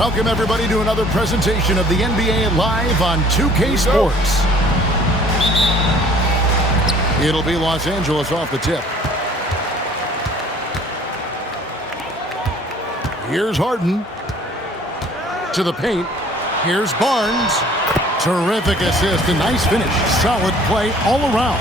Welcome, everybody, to another presentation of the NBA Live on 2K Sports. It'll be Los Angeles off the tip. Here's Harden. To the paint. Here's Barnes. Terrific assist. A nice finish. Solid play all around.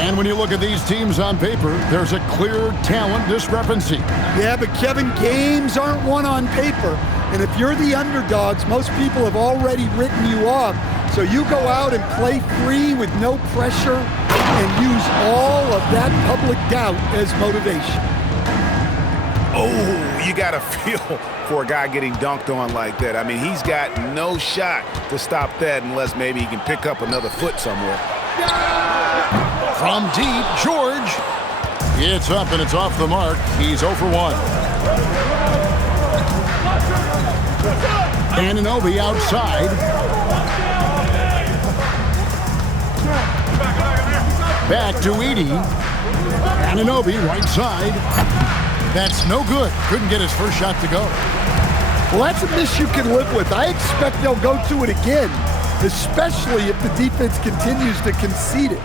And when you look at these teams on paper, there's a clear talent discrepancy. Yeah, but Kevin, games aren't won on paper. And if you're the underdogs, most people have already written you off. So you go out and play free with no pressure and use all of that public doubt as motivation. Oh, you got to feel for a guy getting dunked on like that. I mean, he's got no shot to stop that unless maybe he can pick up another foot somewhere. From deep, George. It's up and it's off the mark. He's 0 for 1. Anunoby outside. Back to Edey. Anunoby right side. That's no good. Couldn't get his first shot to go. Well, that's a miss you can live with. I expect they'll go to it again, especially if the defense continues to concede it.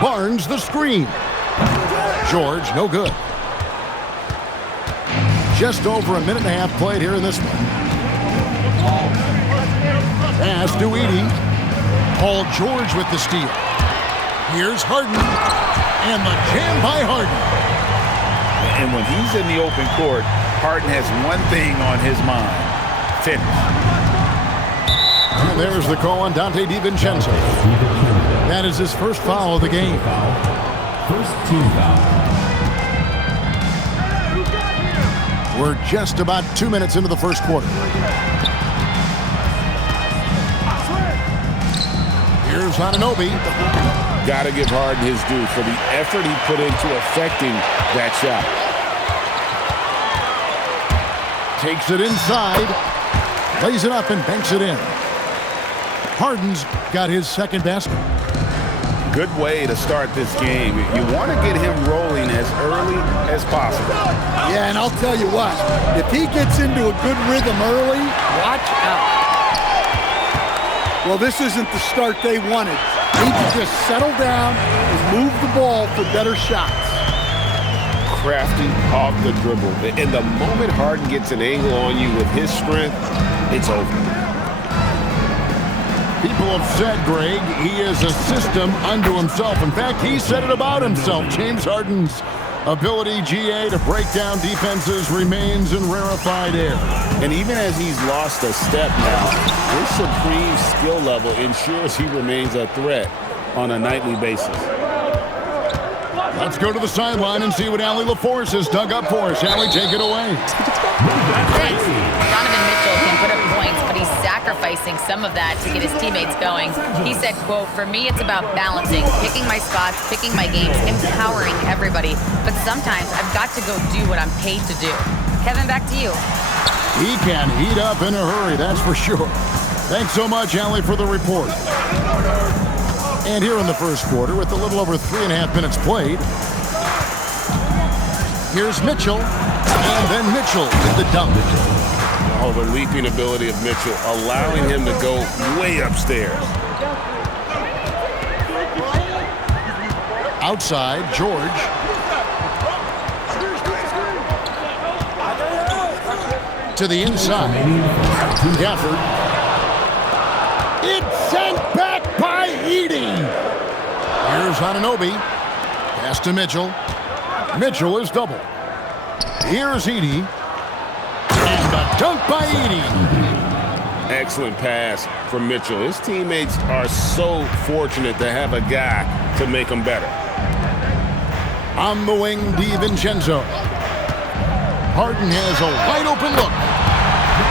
Barnes the screen. George, no good. Just over a minute and a half played here in this one. Pass to Edey. Paul George with the steal. Here's Harden. And the jam by Harden. And when he's in the open court, Harden has one thing on his mind. Finish. And there's the call on Dante DiVincenzo. That is his first foul of the game. First team foul. We're just about 2 minutes into the first quarter. Here's Anunoby. Got to give Harden his due for the effort he put into affecting that shot. Takes it inside. Lays it up and banks it in. Harden's got his second basket. Good way to start this game. You want to get him rolling as early as possible. Yeah, and I'll tell you what, if he gets into a good rhythm early, watch out. Well, this isn't the start they wanted. Need to just settle down and move the ball for better shots. Crafty off the dribble. And the moment Harden gets an angle on you with his strength, it's over. People have said, Greg, he is a system unto himself. In fact, he said it about himself. James Harden's ability, GA, to break down defenses remains in rarefied air. And even as he's lost a step now, his supreme skill level ensures he remains a threat on a nightly basis. Let's go to the sideline and see what Allie LaForce has dug up for us. Allie, take it away. Thanks. Donovan Mitchell can put up points, but he's sacrificing some of that to get his teammates going. He said, quote, "For me, it's about balancing, picking my spots, picking my games, empowering everybody. But sometimes I've got to go do what I'm paid to do." Kevin, back to you. He can heat up in a hurry, that's for sure. Thanks so much, Allie, for the report. And here in the first quarter, with a little over 3.5 minutes played, here's Mitchell, and then Mitchell with the dunk. Oh, the leaping ability of Mitchell, allowing him to go way upstairs. Outside, George. To the inside. Gafford. It's sent back by Edey. Here's Anunoby. Pass to Mitchell. Mitchell is double. Here's Edey. And a dunk by Edey. Excellent pass from Mitchell. His teammates are so fortunate to have a guy to make them better. On the wing, DiVincenzo. Harden has a wide open look.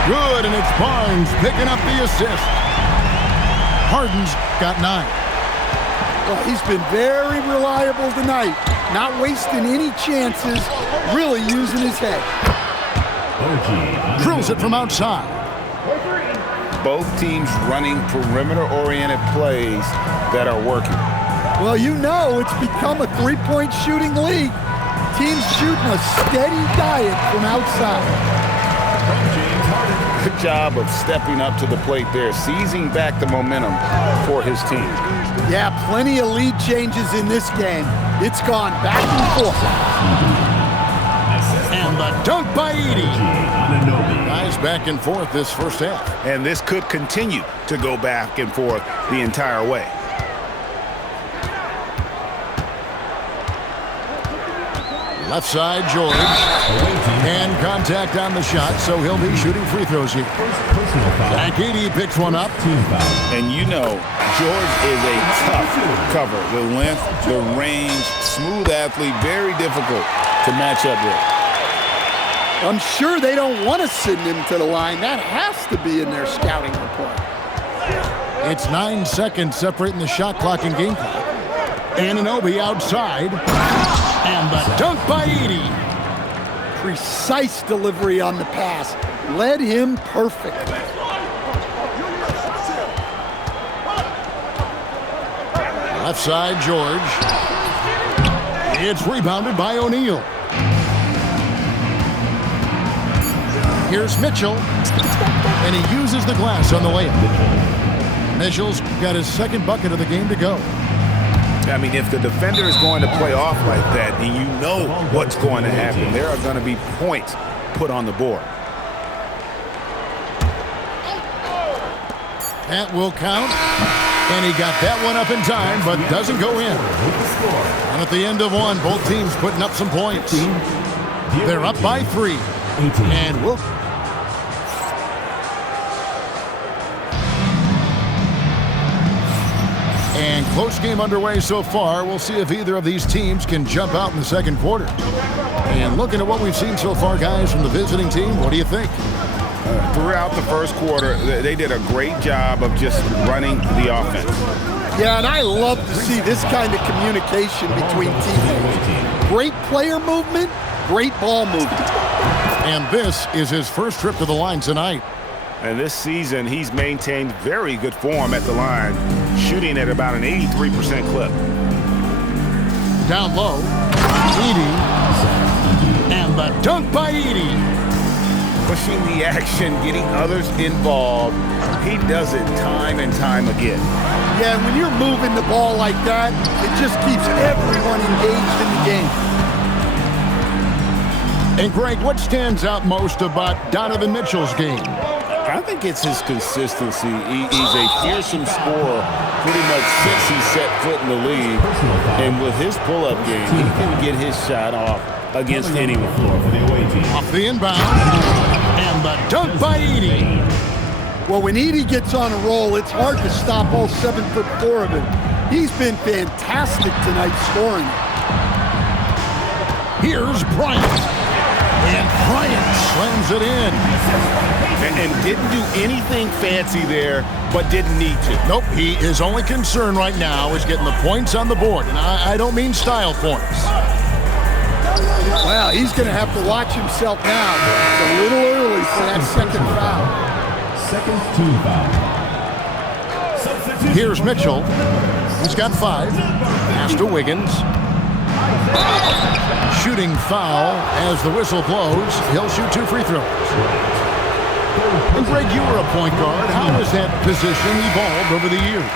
Good, and it's Barnes picking up the assist. Harden's got 9. Well, he's been very reliable tonight. Not wasting any chances, really using his head. Drills it from outside. Both teams running perimeter-oriented plays that are working. Well, you know it's become a three-point shooting league. team's shooting a steady diet from outside. Good job of stepping up to the plate there, seizing back the momentum for his team. Yeah, plenty of lead changes in this game. It's gone back and forth. And the dunk by Edey. Guys back and forth this first half. And this could continue to go back and forth the entire way. Left side, George. And contact on the shot, so he'll be shooting free throws here. Zach Edey picks one up. And you know, George is a tough cover. The length, the range, smooth athlete, very difficult to match up with. I'm sure they don't want to send him to the line. That has to be in their scouting report. It's 9 seconds separating the shot clock and game clock. Anunoby outside. And the dunk by Edey. Precise delivery on the pass. Led him perfectly. Left side, George. It's rebounded by O'Neal. Here's Mitchell. And he uses the glass on the layup. Mitchell's got his second bucket of the game to go. I mean, if the defender is going to play off like that, then you know what's going to happen. There are going to be points put on the board. That will count. And he got that one up in time, but doesn't go in. And at the end of one, both teams putting up some points. They're up by 3. And we'll... And close game underway so far. We'll see if either of these teams can jump out in the second quarter. And looking at what we've seen so far, guys, from the visiting team, what do you think? Throughout the first quarter, they did a great job of just running the offense. Yeah, and I love to see this kind of communication between teammates. Great player movement, great ball movement. And this is his first trip to the line tonight. And this season, he's maintained very good form at the line, shooting at about an 83% clip. Down low, Edey. And the dunk by Edey. Pushing the action, getting others involved. He does it time and time again. Yeah, when you're moving the ball like that, it just keeps everyone engaged in the game. And Greg, what stands out most about Donovan Mitchell's game? I think it's his consistency. He's a fearsome scorer pretty much since he set foot in the league. And with his pull-up game, he can get his shot off against anyone. Off the inbound. And the dunk by Edey. Well, when Edey gets on a roll, it's hard to stop all 7'4" of him. He's been fantastic tonight scoring. Here's Bryant. And Bryant slams it in. And didn't do anything fancy there, but didn't need to. Nope, his only concern right now is getting the points on the board. And I don't mean style points. Well, he's going to have to watch himself now. It's a little early for that second foul. Second team foul. Here's Mitchell. He's got 5. Pass to Wiggins. Shooting foul as the whistle blows. He'll shoot 2 free throws. And Greg, you were a point guard. How has that position evolved over the years?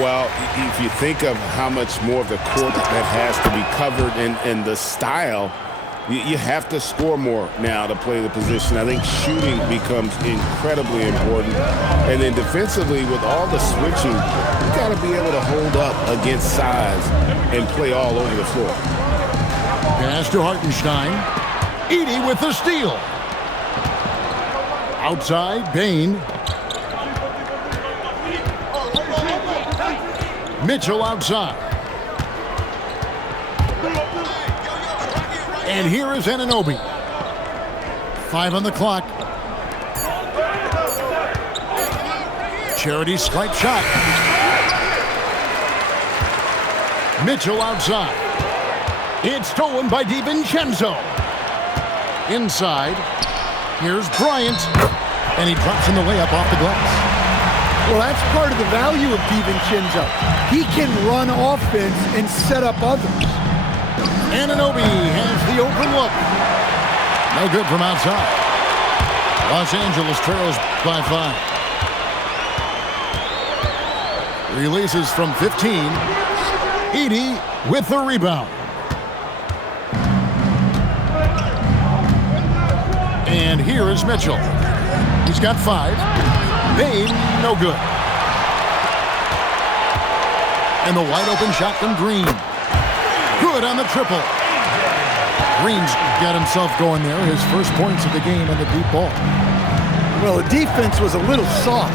Well, if you think of how much more of the court that has to be covered and the style, you have to score more now to play the position. I think shooting becomes incredibly important. And then defensively, with all the switching, you got to be able to hold up against size and play all over the floor. Pass to Hartenstein. Edey with the steal. Outside, Bane. Mitchell outside. And here is Anunoby. 5 on the clock. Charity stripe shot. Mitchell outside. It's stolen by DiVincenzo. Inside. Here's Bryant. And he drops in the layup off the glass. Well, that's part of the value of DiVincenzo. He can run offense and set up others. Anunoby has the open look. No good from outside. Los Angeles trails by 5. Releases from 15. Edey with the rebound. And here is Mitchell. He's got 5. Bain, no good. And the wide open shot from Green. Good on the triple. Green's got himself going there. His first points of the game on the deep ball. Well, the defense was a little soft.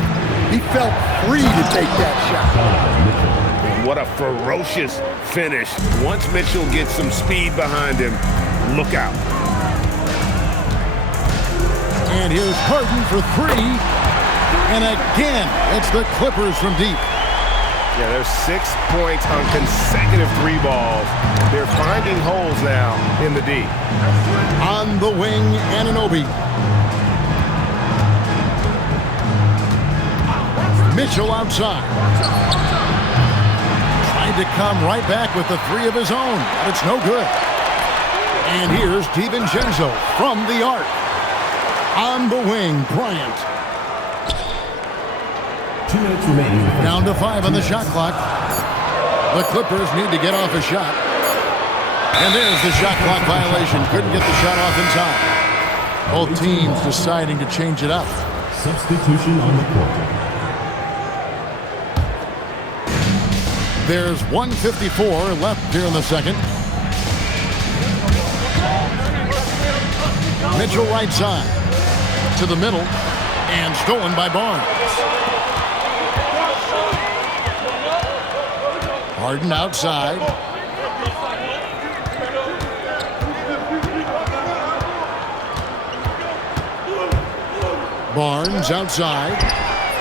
He felt free to take that shot. What a ferocious finish. Once Mitchell gets some speed behind him, look out. And here's Harden for 3. And again, it's the Clippers from deep. Yeah, there's 6 points on consecutive 3 balls. They're finding holes now in the D. On the wing, Anunoby. Mitchell outside. Tried to come right back with the 3 of his own, but it's no good. And here's DiVincenzo from the arc. On the wing, Bryant. 2 minutes remaining. Down to 5 on the shot clock. The Clippers need to get off a shot. And there's the shot clock violation. Couldn't get the shot off in time. Both teams deciding to change it up. Substitution on the court. There's 1:54 left here in the second. Mitchell right side. To the middle. And stolen by Barnes. Harden outside. Barnes outside.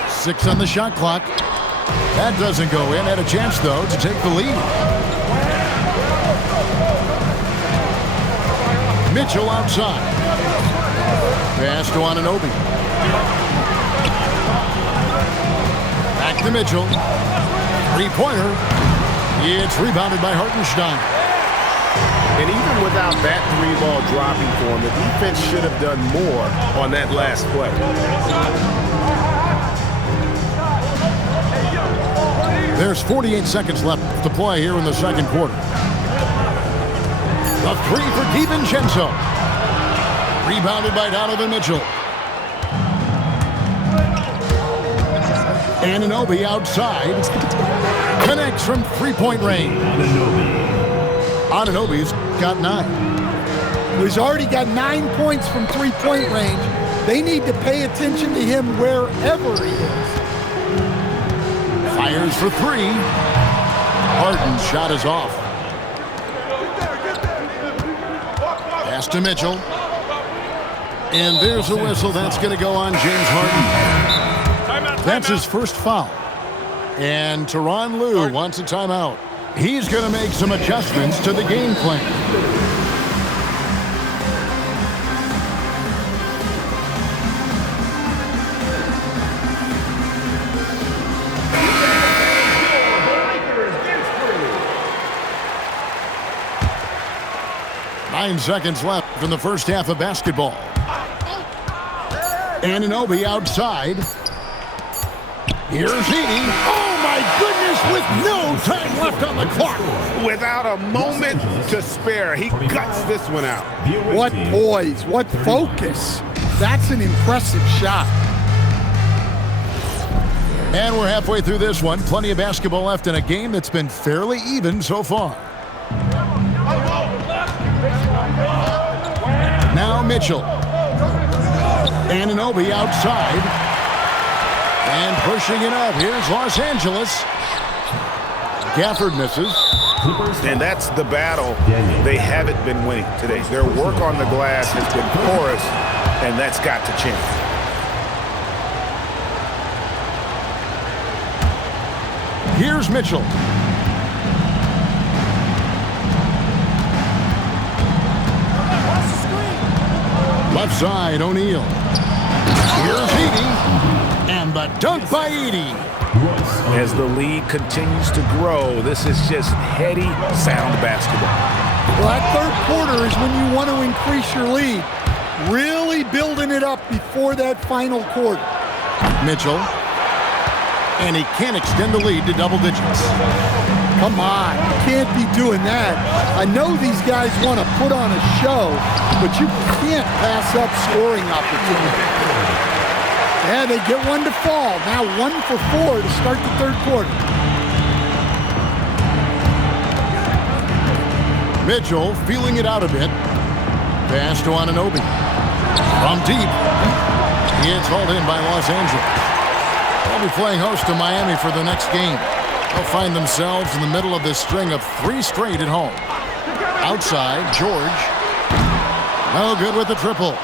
6 on the shot clock. That doesn't go in. Had a chance, though, to take the lead. Mitchell outside. Pass to Anunoby. Back to Mitchell. 3-pointer. It's rebounded by Hartenstein. And even without that 3-ball dropping for him, the defense should have done more on that last play. There's 48 seconds left to play here in the second quarter. The 3 for DiVincenzo. Rebounded by Donovan Mitchell. Anunoby outside. Connects from 3-point range. Anunoby's got 9. He's already got 9 points from 3-point range. They need to pay attention to him wherever he is. Fires for 3. Harden's shot is off. Pass to Mitchell. And there's a whistle. That's going to go on James Harden. That's his first foul. And Tyronn Lue wants a timeout. He's going to make some adjustments to the game plan. Nine seconds left from the first half of basketball. Anunoby outside. Here's Edey. Oh, my goodness, with no time left on the clock. Without a moment to spare, he cuts this one out. What poise, what focus. That's an impressive shot. And we're halfway through this one. Plenty of basketball left in a game that's been fairly even so far. Now Mitchell. Anunoby outside. And pushing it up. Here's Los Angeles. Gafford misses. And that's the battle they haven't been winning today. Their work on the glass has been porous, and that's got to change. Here's Mitchell. Left side, O'Neal. Here's Edey. And the dunk by Edey. As the lead continues to grow, this is just heady, sound basketball. Well, that third quarter is when you want to increase your lead. Really building it up before that final quarter. Mitchell. And he can't extend the lead to double digits. Come on, you can't be doing that. I know these guys want to put on a show, but you can't pass up scoring opportunity. Yeah, they get one to fall. Now 1 for 4 to start the third quarter. Mitchell feeling it out a bit. Pass to Anunoby. From deep. It's hauled in by Los Angeles. They'll be playing host to Miami for the next game. They'll find themselves in the middle of this string of 3 straight at home. Outside, George. No good with the triple.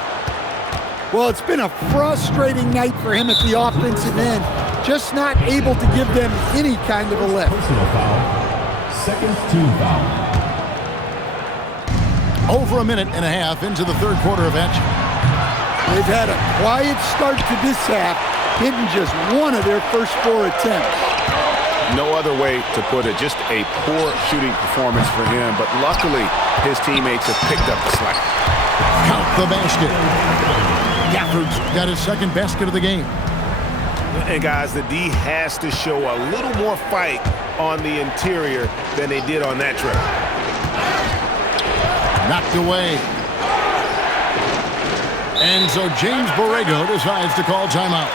Well, it's been a frustrating night for him at the offensive end. Just not able to give them any kind of a lift. Personal foul. Second team foul. Over a minute and a half into the third quarter of action. They've had a quiet start to this half, hitting just one of their first 4 attempts. No other way to put it. Just a poor shooting performance for him, but luckily his teammates have picked up the slack. Count the basket. Gafford's got his second basket of the game. And guys, the D has to show a little more fight on the interior than they did on that trip. Knocked away. And so James Borrego decides to call timeout.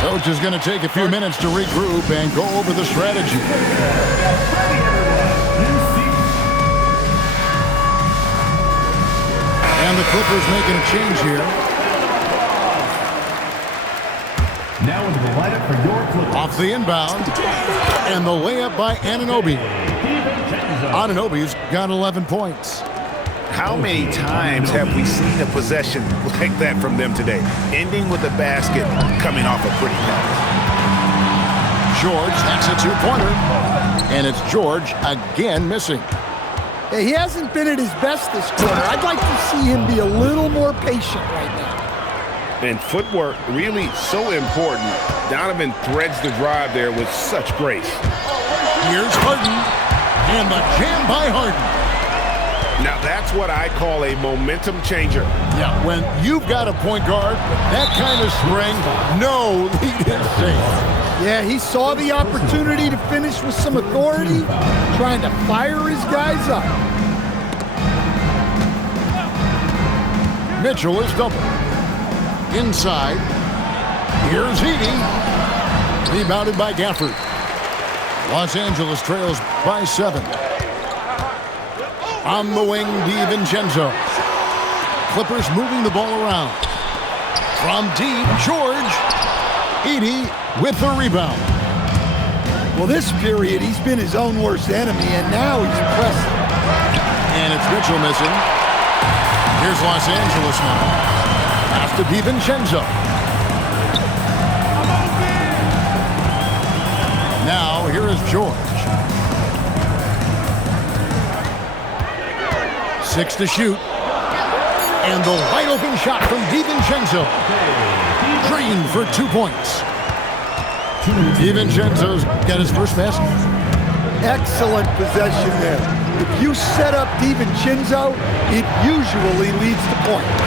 Coach is going to take a few minutes to regroup and go over the strategy. And the Clippers making a change here. Now into the lineup for your Clippers. Off the inbound. And the layup by Anunoby. Anunoby's got 11 points. How many times have we seen a possession like that from them today? Ending with a basket, coming off a pretty pass. George, that's a 2-pointer. And it's George again missing. He hasn't been at his best this quarter. I'd like to see him be a little more patient right now. And footwork really so important. Donovan threads the drive there with such grace. Here's Harden. And the jam by Harden. Now that's what I call a momentum changer. Yeah, when you've got a point guard, that kind of spring, no lead is safe. Yeah, he saw the opportunity to finish with some authority, trying to fire his guys up. Mitchell is double. Inside. Here's Edey. Rebounded by Gafford. Los Angeles trails by 7. On the wing, DiVincenzo. Clippers moving the ball around. From deep, George. Edey with the rebound. Well, this period, he's been his own worst enemy, and now he's pressing. And it's Mitchell missing. Here's Los Angeles now. Pass to DiVincenzo. Now, here is George. 6 to shoot. And the wide open shot from DiVincenzo. Green for 2 points. DiVincenzo's got his first basket. Excellent possession there. If you set up DiVincenzo, it usually leads to points.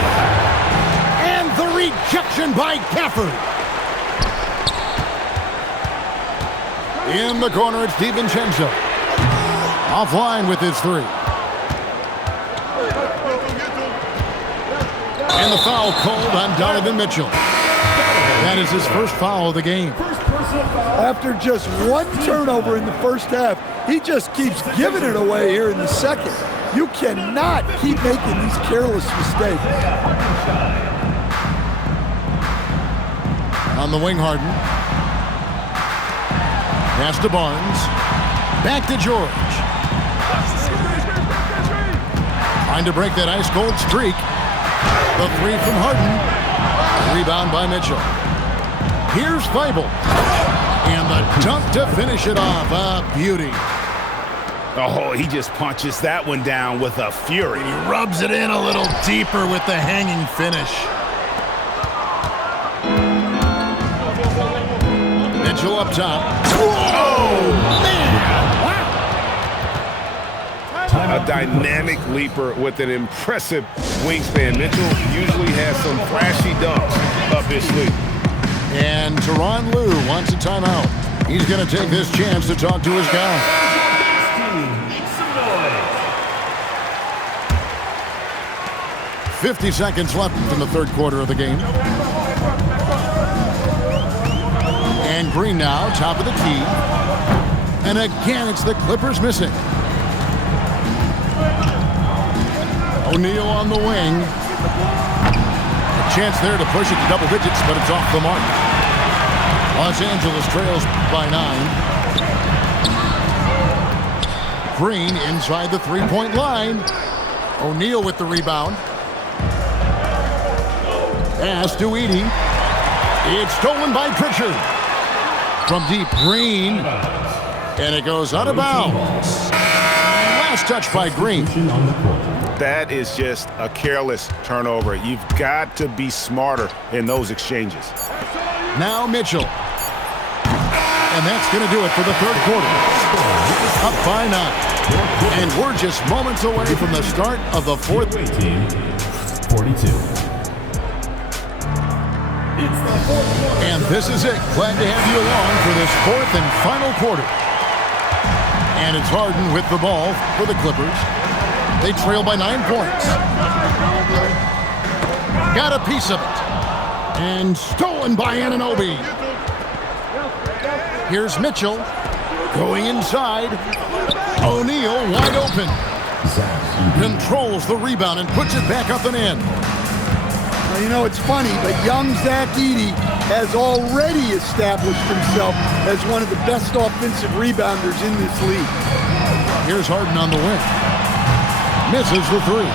And the rejection by Gafford. In the corner, it's DiVincenzo. Offline with his 3. And the foul called on Donovan Mitchell. That is his first foul of the game. After just 1 turnover in the first half, he just keeps giving it away here in the second. You cannot keep making these careless mistakes. On the wing, Harden. Pass to Barnes. Back to George. Trying to break that ice-cold streak. The 3 from Harden. Rebound by Mitchell. Here's Feibel. And the dunk to finish it off. A beauty. Oh, he just punches that one down with a fury. He rubs it in a little deeper with the hanging finish. Mitchell up top. Oh, man! Wow! a dynamic leaper with an impressive wingspan. Mitchell usually has some flashy dunks up his sleeve. And Tyronn Lue wants a timeout. He's going to take this chance to talk to his guy. 50 seconds left in the third quarter of the game. And Green now, top of the key. And again, it's the Clippers missing. O'Neal on the wing. A chance there to push it to double digits, but it's off the mark. Los Angeles trails by 9. Green inside the three-point line. O'Neal with the rebound. Pass to Edey. It's stolen by Pritchard. From deep, Green. And it goes out of bounds. Last touch by Green. That is just a careless turnover. You've got to be smarter in those exchanges. Now Mitchell. And that's going to do it for the third quarter. Up by 9. And we're just moments away from the start of the fourth. 42. And this is it. Glad to have you along for this fourth and final quarter. And it's Harden with the ball for the Clippers. They trail by 9 points. Got a piece of it. And stolen by Anunoby. Here's Mitchell going inside. O'Neal wide open. Controls the rebound and puts it back up and in. Well, you know, it's funny, but young Zach Edey has already established himself as one of the best offensive rebounders in this league. Here's Harden on the wing. Misses the three.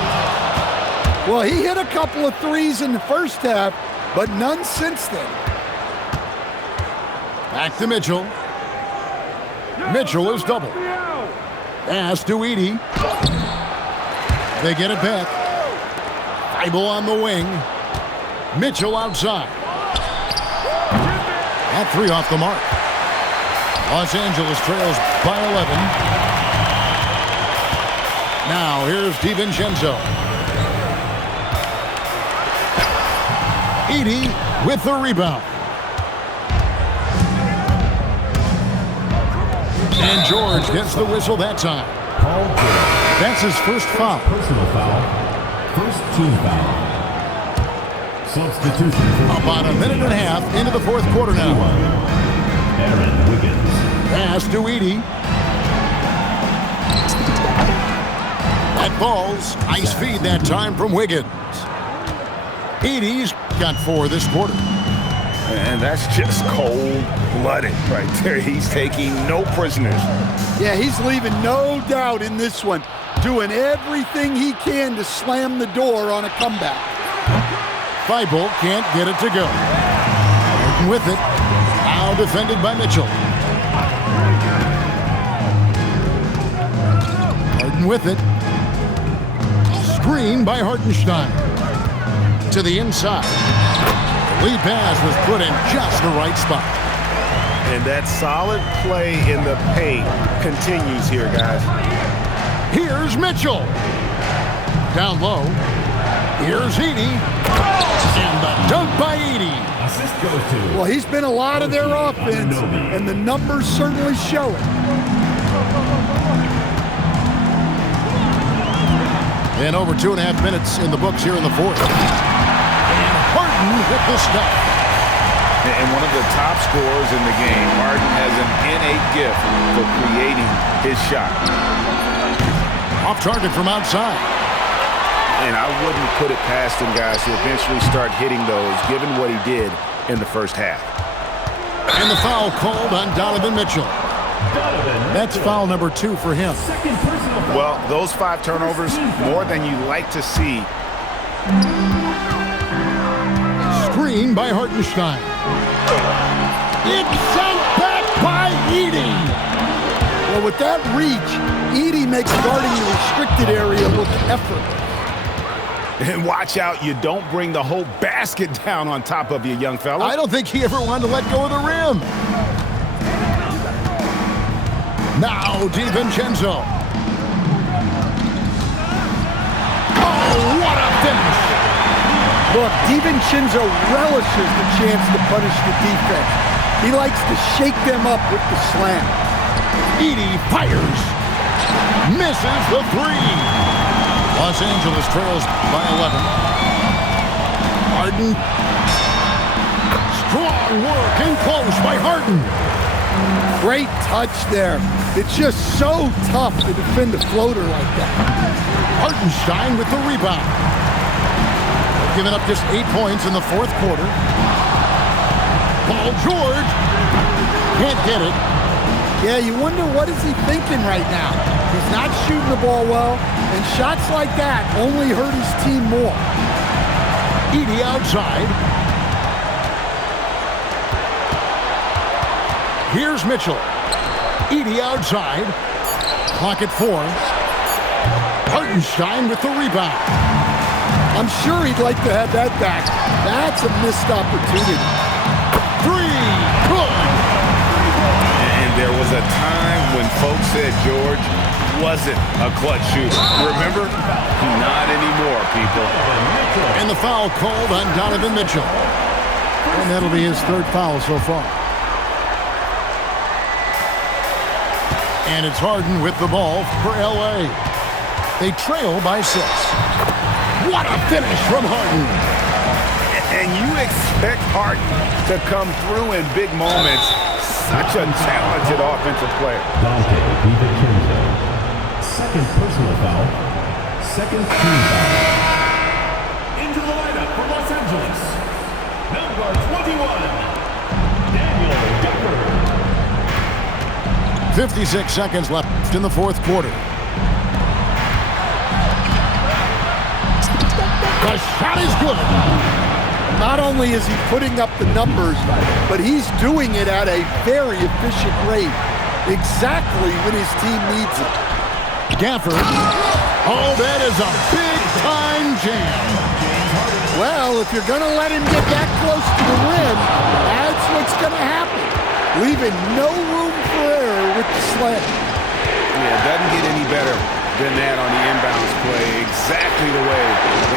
Well, he hit a couple of threes in the first half, but none since then. Back to Mitchell. Mitchell is double. Pass to Edey. They get it back. Thibault on the wing. Mitchell outside. That three off the mark. Los Angeles trails by 11. Now here's DiVincenzo. Edey with the rebound. And George gets the whistle that time. Paul George. That's his first foul. Personal foul. First team foul. Substitution. About a minute and a half into the fourth quarter now. Aaron Wiggins. Pass to Edey. That ball's nice feed that time from Wiggins. Edey's got 4 this quarter. And that's just cold-blooded right there. He's taking no prisoners. Yeah, he's leaving no doubt in this one, doing everything he can to slam the door on a comeback. Thibault can't get it to go. Harden with it. Now defended by Mitchell. Harden with it. Screen by Hartenstein. To the inside. Lead pass was put in just the right spot. And that solid play in the paint continues here, guys. Here's Mitchell. Down low. Here's Edey. And the dunk by Edey. Assist goes to. Well, he's been a lot of their offense, and the numbers certainly show it. And over 2.5 minutes in the books here in the fourth. And Harden with the stuff. And one of the top scorers in the game, Harden has an innate gift for creating his shot. Off target from outside. And I wouldn't put it past him, guys, to eventually start hitting those, given what he did in the first half. And the foul called on Donovan Mitchell. That's foul number 2 for him. Well, those 5 turnovers, more than you like to see. Screen by Hartenstein. It's sent back by Edey. Well, with that reach, Edey makes guarding the restricted area look effortless. And watch out, you don't bring the whole basket down on top of you, young fella. I don't think he ever wanted to let go of the rim. Now DiVincenzo. what a finish. Look, DiVincenzo relishes the chance to punish the defense. He likes to shake them up with the slam. Edey fires. Misses the three. Los Angeles trails by 11. Harden. Strong work in close by Harden. Great touch there. It's just so tough to defend a floater like that. Hartenstein with the rebound. Giving up just 8 points in the fourth quarter. Paul George can't get it. Yeah, you wonder what is he thinking right now. He's not shooting the ball well, and shots like that only hurt his team more. Edey outside. Here's Mitchell. Edey outside. Clock at 4. Hartenstein with the rebound. I'm sure he'd like to have that back. That's a missed opportunity. Three. Good. And there was a time when folks said George wasn't a clutch shooter. Remember? Not anymore, people. And the foul called on Donovan Mitchell. And that'll be his third foul so far. And it's Harden with the ball for L.A. They trail by 6. What a finish from Harden. And you expect Harden to come through in big moments. Such a talented offensive player. Dante DiVincenzo. Second personal foul. Second team foul. Into the lineup for Los Angeles. Number 21. Daniel Gafford. 56 seconds left in the fourth quarter. The shot is good. Not only is he putting up the numbers, but he's doing it at a very efficient rate. Exactly when his team needs it. Gafford. Oh, that is a big-time jam. Well, if you're going to let him get that close to the rim, that's what's going to happen. Leaving no room for error with the slam. Yeah, it doesn't get any better than that on the inbounds play. Exactly the way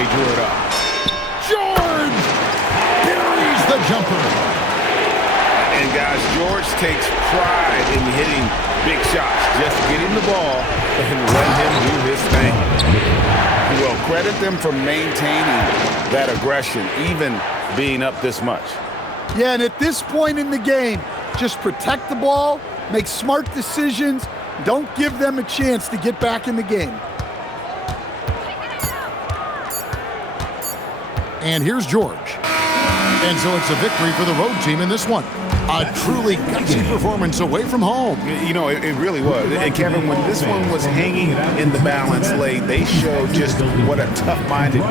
they drew it up. George buries the jumper. And guys, George takes pride in hitting big shots. Just get him the ball and let him do his thing. Well, credit them for maintaining that aggression, even being up this much. Yeah, and at this point in the game, just protect the ball, make smart decisions, don't give them a chance to get back in the game. And here's George. And so it's a victory for the road team in this one. A truly gutsy performance away from home. You know, it really was. And Kevin, when this one was hanging in the balance late, they showed just what a tough-minded